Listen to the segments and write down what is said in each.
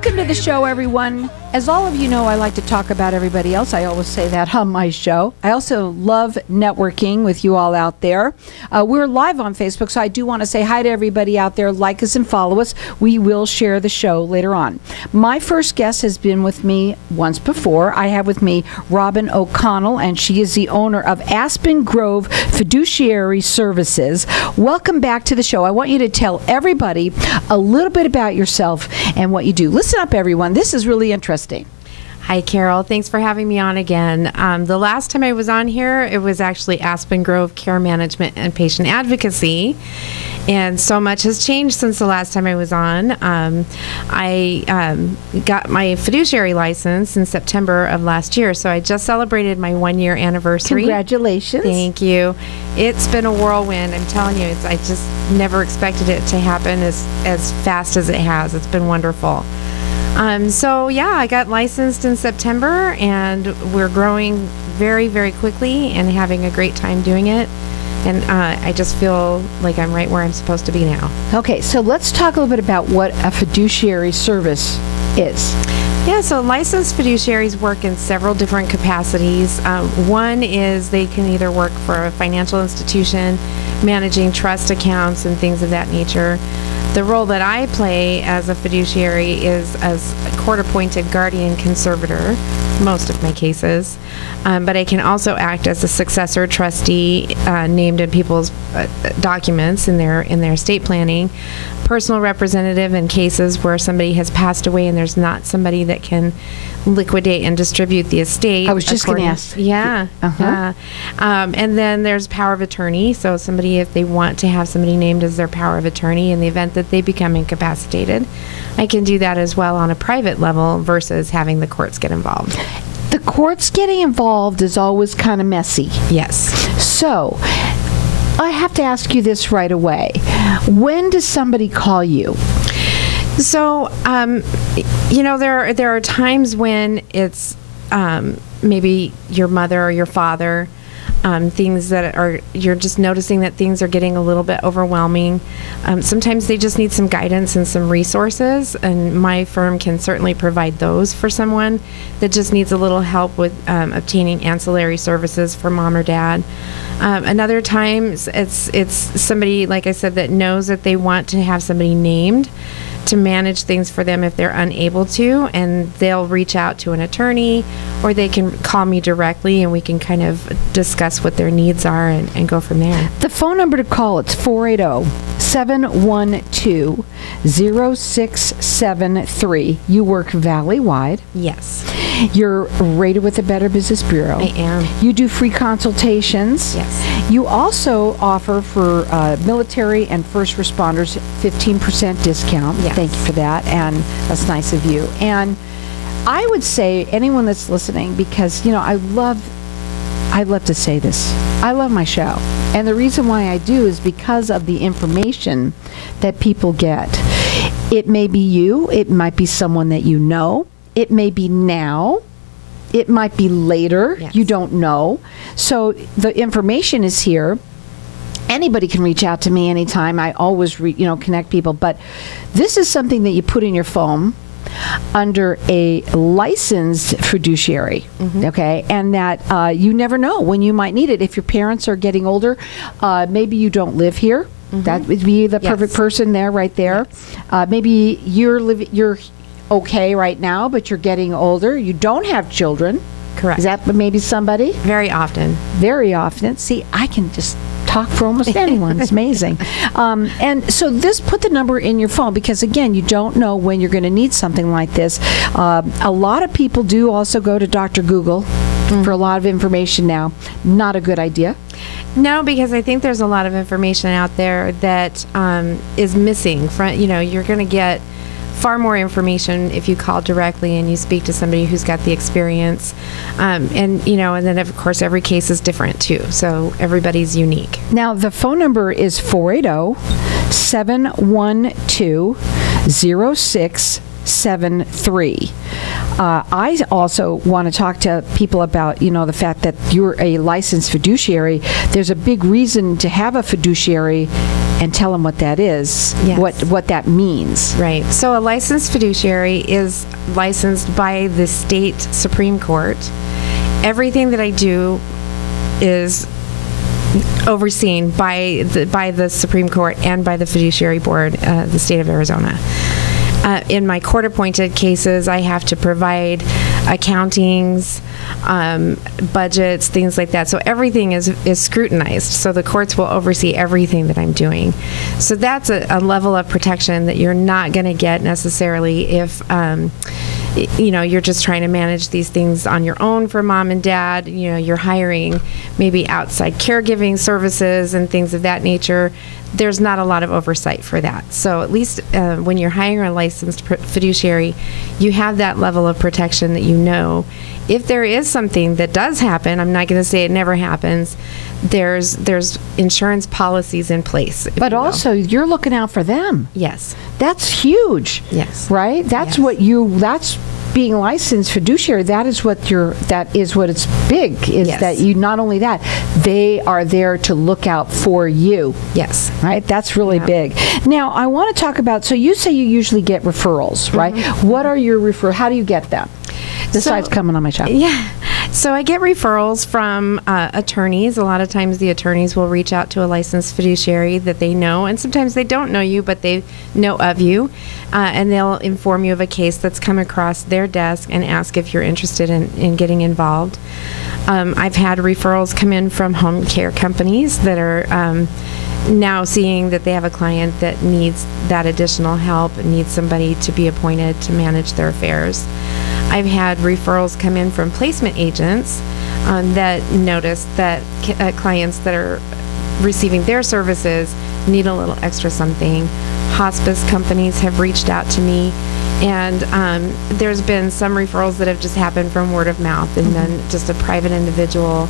Welcome to the show, everyone. As all of you know, I like to talk about everybody else. I always say that on my show. I also love networking with you all out there. We're live on Facebook, so I do want to say hi to everybody out there. Like us and follow us. We will share the show later on. My first guest has been with me once before. I have with me Robin O'Connell, and she is the owner of Aspen Grove Fiduciary Services. Welcome back to the show. I want you to tell everybody a little bit about yourself and what you do. Listen up, everyone. This is really interesting. Hi, Carol. Thanks for having me on again. The last time I was on here, it was actually Aspen Grove Care Management and Patient Advocacy. And so much has changed since the last time I was on. I got my fiduciary license in September of last year, so I just celebrated my 1-year anniversary. Congratulations. Thank you. It's been a whirlwind. I'm telling you, I just never expected it to happen as fast as it has. It's been wonderful. So yeah, I got licensed in September, and we're growing very, very quickly and having a great time doing it. And I just feel like I'm right where I'm supposed to be now. Okay, so let's talk a little bit about what a fiduciary service is. Yeah, so licensed fiduciaries work in several different capacities. One is they can either work for a financial institution, managing trust accounts and things of that nature. The role that I play as a fiduciary is as a court-appointed guardian conservator, most of my cases. But I can also act as a successor trustee named in people's documents in their estate planning, personal representative in cases where somebody has passed away and there's not somebody that can liquidate and distribute the estate. I was just going to ask. Yeah. Uh-huh. And then there's power of attorney. So somebody, if they want to have somebody named as their power of attorney in the event that they become incapacitated, I can do that as well on a private level versus having the courts get involved. The courts getting involved is always kind of messy. Yes. So I have to ask you this right away. When does somebody call you? So, there are times when it's maybe your mother or your father, things that are, you're just noticing that things are getting a little bit overwhelming. Sometimes they just need some guidance and some resources, and my firm can certainly provide those for someone that just needs a little help with obtaining ancillary services for mom or dad. Another times it's somebody, like I said, that knows that they want to have somebody named to manage things for them if they're unable to, and they'll reach out to an attorney, or they can call me directly and we can kind of discuss what their needs are and go from there. The phone number to call, it's 480-712-0673. You work valley-wide. Yes. You're rated with the Better Business Bureau. I am. You do free consultations. Yes. You also offer for military and first responders 15% discount. Yes. Thank you for that, and that's nice of you. And I would say anyone that's listening, because I love to say this, I love my show, and the reason why I do is because of the information that people get. It may be you, it might be someone that you know, it may be now, it might be later. Yes. You don't know. So the information is here. Anybody can reach out to me anytime. I always connect people, but this is something that you put in your phone under a licensed fiduciary, okay? And that you never know when you might need it. If your parents are getting older, maybe you don't live here. That would be the perfect person there, right there. Yes. Maybe you're okay right now, but you're getting older. You don't have children. Correct. Is that maybe somebody? Very often. Very often. See, I can just talk for almost anyone. It's amazing. And so put the number in your phone, because again, you don't know when you're going to need something like this. A lot of people do also go to Dr. Google for a lot of information now. Not a good idea. No, because I think there's a lot of information out there that is missing. You're going to get far more information if you call directly and you speak to somebody who's got the experience. And then of course every case is different too. So everybody's unique. Now the phone number is 480-712-0673. I also want to talk to people about, the fact that you're a licensed fiduciary. There's a big reason to have a fiduciary and tell them what that is, Yes. what that means. Right. So a licensed fiduciary is licensed by the state Supreme Court. Everything that I do is overseen by the Supreme Court and by the Fiduciary Board, the state of Arizona. In my court-appointed cases, I have to provide accountings, budgets, things like that. So everything is scrutinized. So the courts will oversee everything that I'm doing. So that's a level of protection that you're not going to get necessarily if you're just trying to manage these things on your own for mom and dad. You're hiring maybe outside caregiving services and things of that nature. There's not a lot of oversight for that. So at least when you're hiring a licensed fiduciary, you have that level of protection that if there is something that does happen, I'm not going to say it never happens, there's insurance policies in place. But also, you're looking out for them. Yes. That's huge. Yes. Right? That's that's being licensed fiduciary. That is what it's big, is that you, not only that, they are there to look out for you. Yes. Right? That's really big. Now, I want to talk about, so you say you usually get referrals, right? What are your referrals? How do you get them? Besides coming on my show. Yeah. So I get referrals from attorneys. A lot of times the attorneys will reach out to a licensed fiduciary that they know, and sometimes they don't know you, but they know of you, and they'll inform you of a case that's come across their desk and ask if you're interested in getting involved. I've had referrals come in from home care companies that are now seeing that they have a client that needs that additional help and needs somebody to be appointed to manage their affairs. I've had referrals come in from placement agents that notice that clients that are receiving their services need a little extra something. Hospice companies have reached out to me, and there's been some referrals that have just happened from word of mouth, and then just a private individual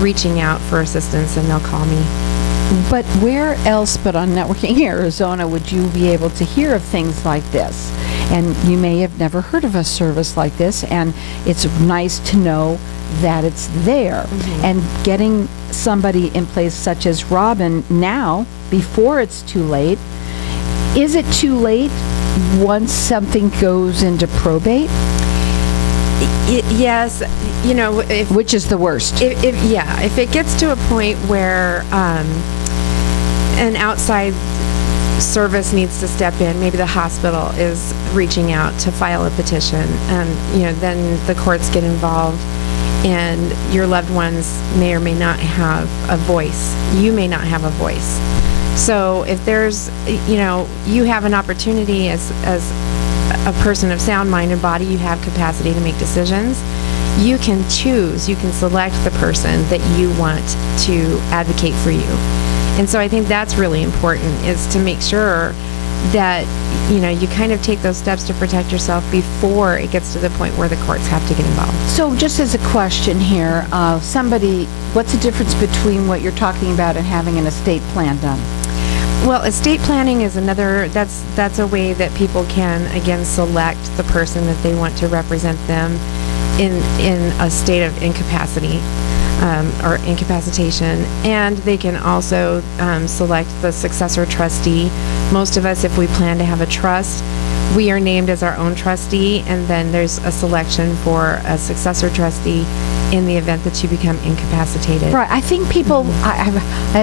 reaching out for assistance, and they'll call me. But where else but on Networking Arizona would you be able to hear of things like this? And you may have never heard of a service like this, and it's nice to know that it's there. And getting somebody in place such as Robin now, before it's too late. Is it too late once something goes into probate? Yes, which is the worst. If it gets to a point where an outside service needs to step in, maybe the hospital is reaching out to file a petition, and then the courts get involved, and your loved ones may or may not have a voice. You may not have a voice. So if there's, you have an opportunity as a person of sound mind and body, you have capacity to make decisions. You can choose, you can select the person that you want to advocate for you. And so I think that's really important, is to make sure that, you kind of take those steps to protect yourself before it gets to the point where the courts have to get involved. So just as a question here, what's the difference between what you're talking about and having an estate plan done? Well, estate planning is that's a way that people can, again, select the person that they want to represent them in a state of incapacity or incapacitation. And they can also select the successor trustee. Most of us, if we plan to have a trust, we are named as our own trustee, and then there's a selection for a successor trustee in the event that you become incapacitated. Right. I think people, I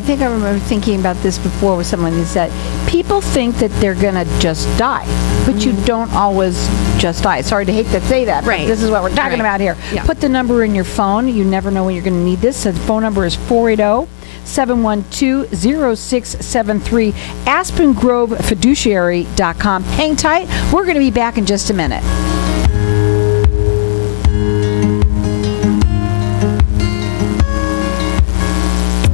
think I remember thinking about this before with someone who said, people think that they're going to just die, but you don't always just die. Sorry to hate to say that, but this is what we're talking about here. Yeah. Put the number in your phone. You never know when you're going to need this. So the phone number is 480-712-0673, AspenGroveFiduciary.com. Hang tight. We're going to be back in just a minute.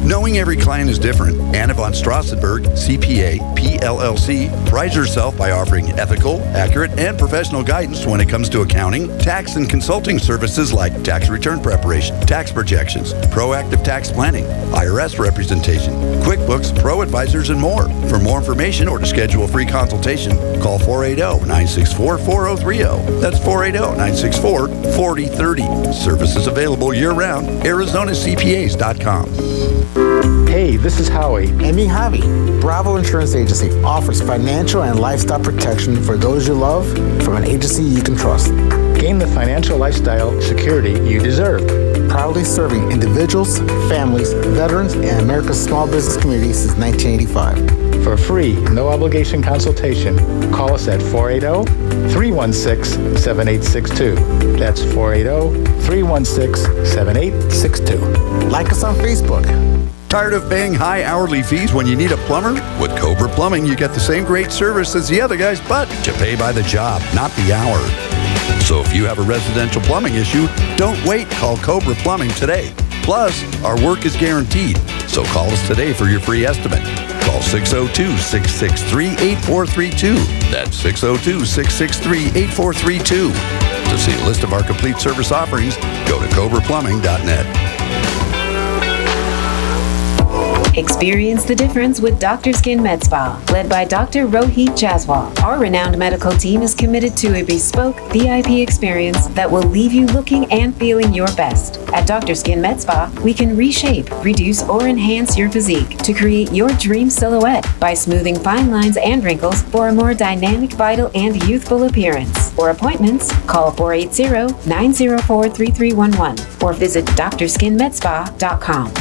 Knowing every client is different, Anna von Strassenberg, CPA, PLLC, prides herself by offering ethical, accurate, and professional guidance when it comes to accounting, tax, and consulting services like tax return preparation, tax projections, proactive tax planning, IRS representation, QuickBooks, Pro Advisors, and more. For more information or to schedule a free consultation, call 480-964-4030. That's 480-964-4030. Services available year-round. ArizonaCPAs.com. Hey, Hey, this is Howie. And me, Javi. Bravo Insurance Agency offers financial and lifestyle protection for those you love from an agency you can trust. Gain the financial lifestyle security you deserve. Proudly serving individuals, families, veterans, and America's small business community since 1985. For a free, no-obligation consultation, call us at 480-316-7862. That's 480-316-7862. Like us on Facebook. Tired of paying high hourly fees when you need a plumber? With Cobra Plumbing, you get the same great service as the other guys, but you pay by the job, not the hour. So if you have a residential plumbing issue, don't wait. Call Cobra Plumbing today. Plus, our work is guaranteed. So call us today for your free estimate. Call 602-663-8432. That's 602-663-8432. To see a list of our complete service offerings, go to cobraplumbing.net. Experience the difference with Dr. Skin Med Spa, led by Dr. Rohit Jaswal. Our renowned medical team is committed to a bespoke VIP experience that will leave you looking and feeling your best. At Dr. Skin Med Spa, we can reshape, reduce, or enhance your physique to create your dream silhouette by smoothing fine lines and wrinkles for a more dynamic, vital, and youthful appearance. For appointments, call 480-904-3311 or visit drskinmedspa.com.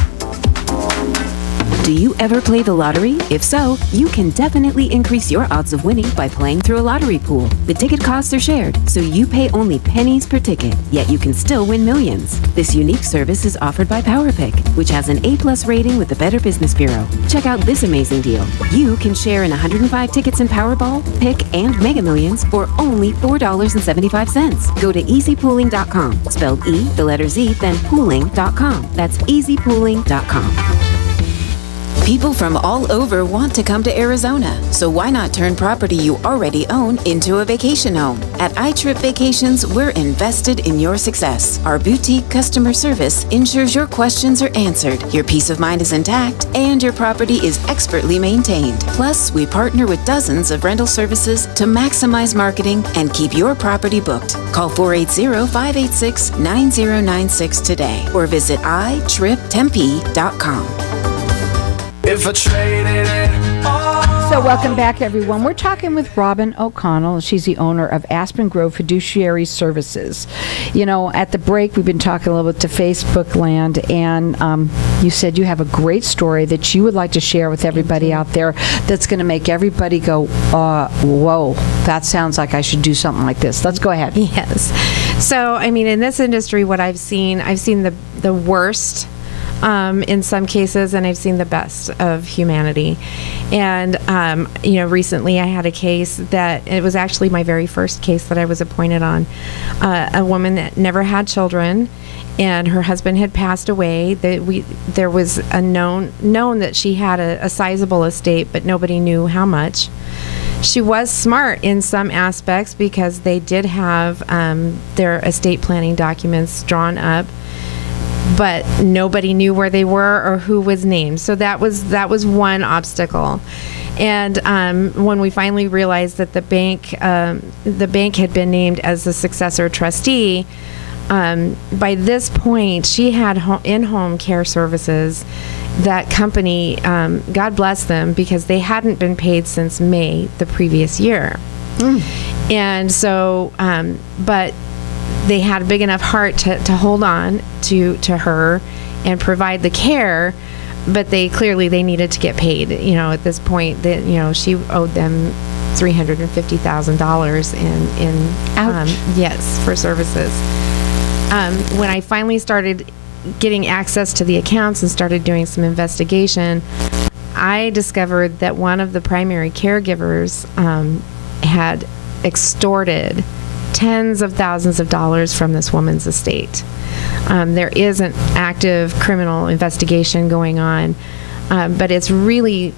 Do you ever play the lottery? If so, you can definitely increase your odds of winning by playing through a lottery pool. The ticket costs are shared, so you pay only pennies per ticket, yet you can still win millions. This unique service is offered by PowerPick, which has an A+ rating with the Better Business Bureau. Check out this amazing deal. You can share in 105 tickets in Powerball, Pick, and Mega Millions for only $4.75. Go to easypooling.com, spelled E, the letter Z, then pooling.com. That's easypooling.com. People from all over want to come to Arizona, so why not turn property you already own into a vacation home? At iTrip Vacations, we're invested in your success. Our boutique customer service ensures your questions are answered, your peace of mind is intact, and your property is expertly maintained. Plus, we partner with dozens of rental services to maximize marketing and keep your property booked. Call 480-586-9096 today or visit itriptempe.com. If I traded it all. So welcome back, everyone. We're talking with Robin O'Connell. She's the owner of Aspen Grove Fiduciary Services. You know, at the break, we've been talking a little bit to Facebook land, and you said you have a great story that you would like to share with everybody out there that's going to make everybody go, whoa, that sounds like I should do something like this. Let's go ahead. Yes. So, I mean, in this industry, what I've seen the worst in some cases, and I've seen the best of humanity. And, you know, recently I had a case that, it was actually my very first case that I was appointed on. A woman that never had children, and her husband had passed away. There was a known that she had a sizable estate, but nobody knew how much. She was smart in some aspects because they did have their estate planning documents drawn up, but nobody knew where they were or who was named. So that was one obstacle. And when we finally realized that the bank had been named as the successor trustee, by this point she had in-home care services. That company, God bless them, because they hadn't been paid since May the previous year. And so, but they had a big enough heart to hold on to her and provide the care, but they needed to get paid. You know, at this point, that, you know, she owed them $350,000 in yes, for services. When I finally started getting access to the accounts and started doing some investigation, I discovered that one of the primary caregivers had extorted tens of thousands of dollars from this woman's estate. There is an active criminal investigation going on, but it's really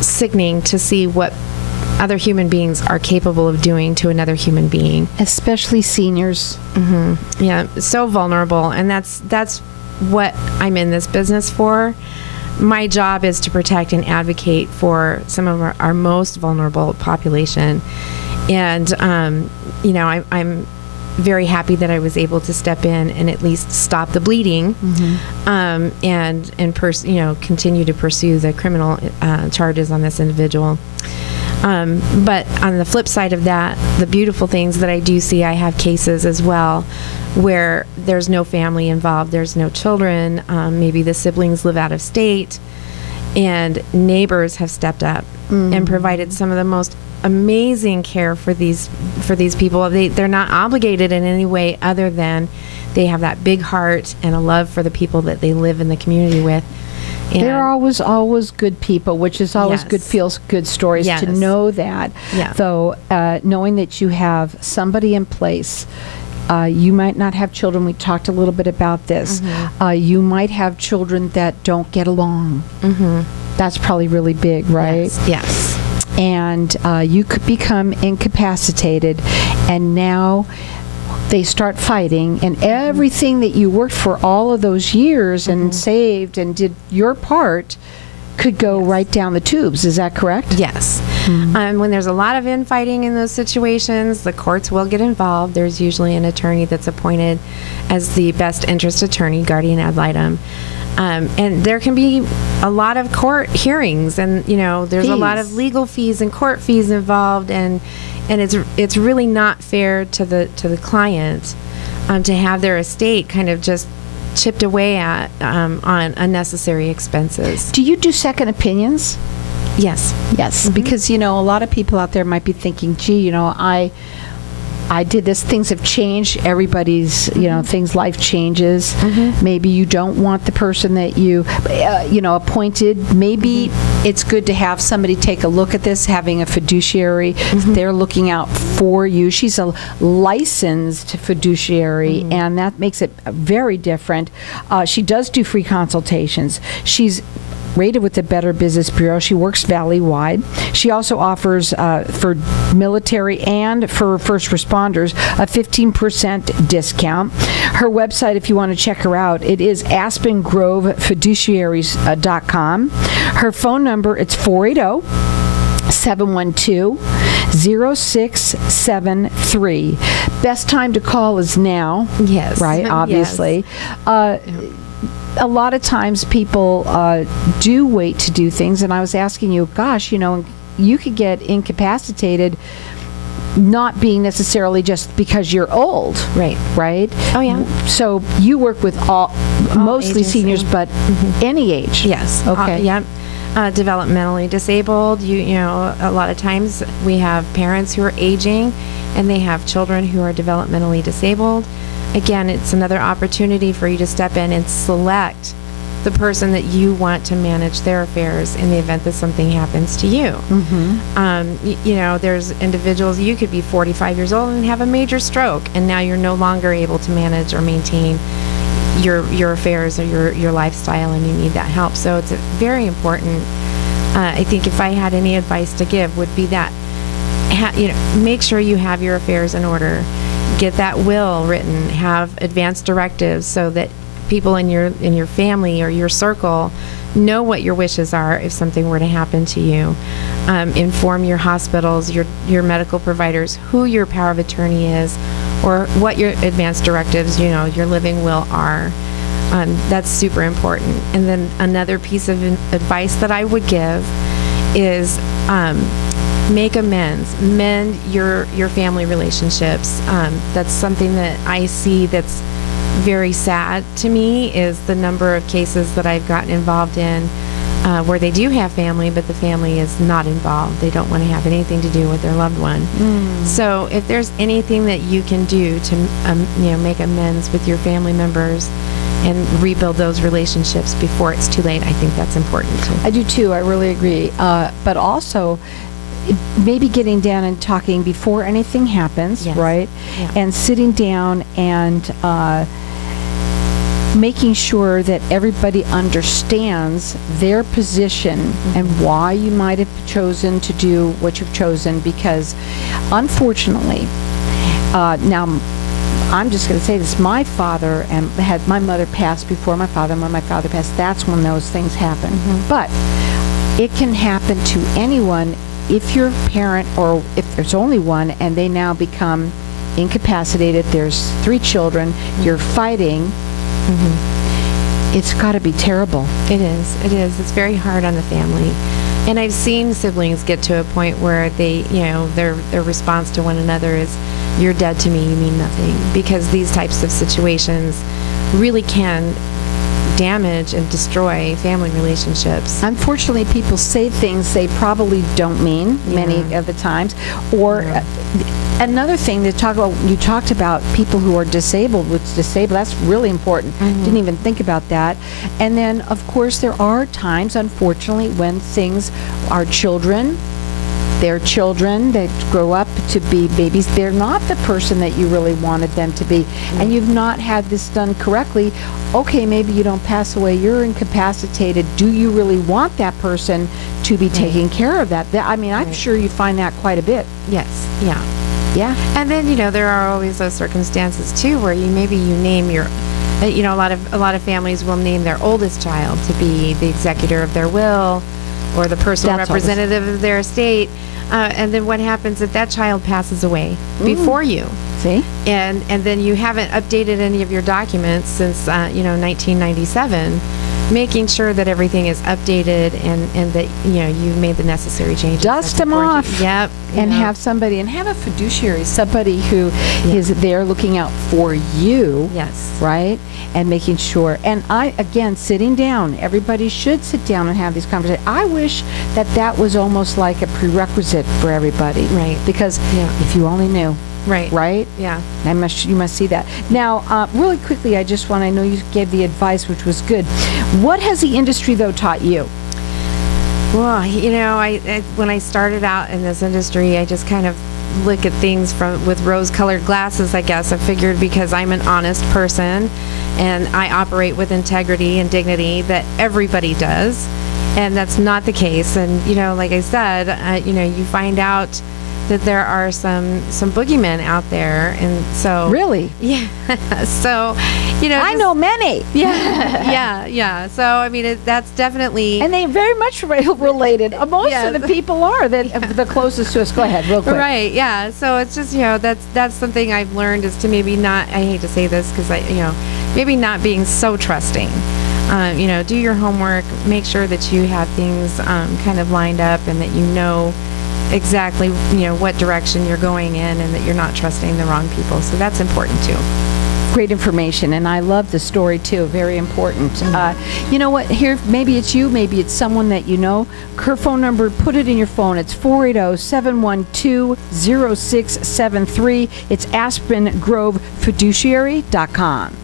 sickening to see what other human beings are capable of doing to another human being, especially seniors. Yeah, so vulnerable, and that's what I'm in this business for. My job is to protect and advocate for some of our most vulnerable population. And, you know, I'm very happy that I was able to step in and at least stop the bleeding, and continue to pursue the criminal charges on this individual. But on the flip side of that, the beautiful things that I do see, I have cases as well where there's no family involved, there's no children, maybe the siblings live out of state, and neighbors have stepped up and provided some of the most amazing care for these people. They're not obligated in any way other than they have that big heart and a love for the people that they live in the community with. And they're always good people, which is always feels good stories to know that. Yeah. Though, knowing that you have somebody in place, you might not have children. We talked a little bit about this. You might have children that don't get along. That's probably really big, right? Yes. And you could become incapacitated, and now they start fighting, and everything that you worked for all of those years and saved and did your part could go right down the tubes. Is that correct? Yes. When there's a lot of infighting in those situations, the courts will get involved. There's usually an attorney that's appointed as the best interest attorney, guardian ad litem. And there can be a lot of court hearings, and there's a lot of legal fees and court fees involved, and it's really not fair to the client to have their estate kind of just chipped away at on unnecessary expenses. Do you do second opinions? Yes. Yes, because a lot of people out there might be thinking, gee, I did this. Things have changed. Everybody's, things, life changes. Maybe you don't want the person that you, appointed. Maybe it's good to have somebody take a look at this, having a fiduciary. They're looking out for you. She's a licensed fiduciary, and that makes it very different. She does do free consultations. She's rated with the Better Business Bureau. She works valley-wide. She also offers for military and for first responders a 15% discount. Her website, if you want to check her out, it is aspengrovefiduciaries.com. Her phone number, it's 480-712-0673. Best time to call is now. Yes. Right, obviously. Yes. A lot of times people do wait to do things, and I was asking you, gosh, you could get incapacitated not being necessarily just because you're old. Right. Oh, yeah. So you work with mostly ages, seniors, but any age. Yes. Okay. Developmentally disabled. A lot of times we have parents who are aging, and they have children who are developmentally disabled. Again, it's another opportunity for you to step in and select the person that you want to manage their affairs in the event that something happens to you. There's individuals, you could be 45 years old and have a major stroke, and now you're no longer able to manage or maintain your affairs or your lifestyle, and you need that help. So it's very important. I think if I had any advice to give, would be that make sure you have your affairs in order. Get that will written, have advance directives so that people in your family or your circle know what your wishes are if something were to happen to you. Inform your hospitals, your medical providers, who your power of attorney is, or what your advance directives, your living will are. That's super important. And then another piece of advice that I would give is make amends, mend your family relationships. That's something that I see that's very sad to me, is the number of cases that I've gotten involved in where they do have family, but the family is not involved. They don't want to have anything to do with their loved one. So if there's anything that you can do to make amends with your family members and rebuild those relationships before it's too late, I think that's important too. I do too. I really agree. But also, maybe getting down and talking before anything happens, right? Yeah. And sitting down and making sure that everybody understands their position and why you might have chosen to do what you've chosen. Because unfortunately, now I'm just going to say this, my father and had my mother passed before my father, and when my father passed, that's when those things happen. But it can happen to anyone if your parent, or if there's only one, and they now become incapacitated, there's 3 children, you're fighting. It's got to be terrible. It is. It's very hard on the family. And I've seen siblings get to a point where they, their response to one another is, "You're dead to me, you mean nothing." Because these types of situations really can damage and destroy family relationships. Unfortunately, people say things they probably don't mean many of the times. Or another thing to talk about, you talked about people who are disabled. That's really important. Didn't even think about that. And then, of course, there are times, unfortunately, when things are children. They're children that grow up to be babies. They're not the person that you really wanted them to be. And you've not had this done correctly. Okay, maybe you don't pass away. You're incapacitated. Do you really want that person to be taking care of that? I mean, I'm sure you find that quite a bit. Yes. Yeah. Yeah. And then, there are always those circumstances, too, where you name your... a lot of families will name their oldest child to be the executor of their will or the personal representative of their estate. And then what happens if that child passes away before you? See? And then you haven't updated any of your documents since, 1997, making sure that everything is updated and that, you made the necessary changes. Dust them off. Yep. And have a fiduciary, somebody who is there looking out for you. Yes. Right? And making sure. And sitting down. Everybody should sit down and have these conversations. I wish that was almost like a prerequisite for everybody. Right. Because if you only knew. Right. Right? Yeah. You must see that. Now, really quickly, I know you gave the advice, which was good. What has the industry, though, taught you? Well, when I started out in this industry, I just kind of look at things with rose-colored glasses, I guess. I figured because I'm an honest person and I operate with integrity and dignity that everybody does, and that's not the case. And, like I said, you find out that there are some boogeymen out there, and so really, so I know many. Yeah. So I mean, that's definitely, and they very much related. Most of the people are the closest to us. Go ahead, real quick. Right. Yeah. So it's just that's something I've learned is to maybe not. I hate to say this because maybe not being so trusting. Do your homework. Make sure that you have things kind of lined up and that you know exactly what direction you're going in and that you're not trusting the wrong people. So that's important too. Great information, and I love the story too. Very important. You know what? Here, maybe it's you, maybe it's someone that you know. Her phone number, put it in your phone. It's 480-712-0673. It's AspenGroveFiduciary.com.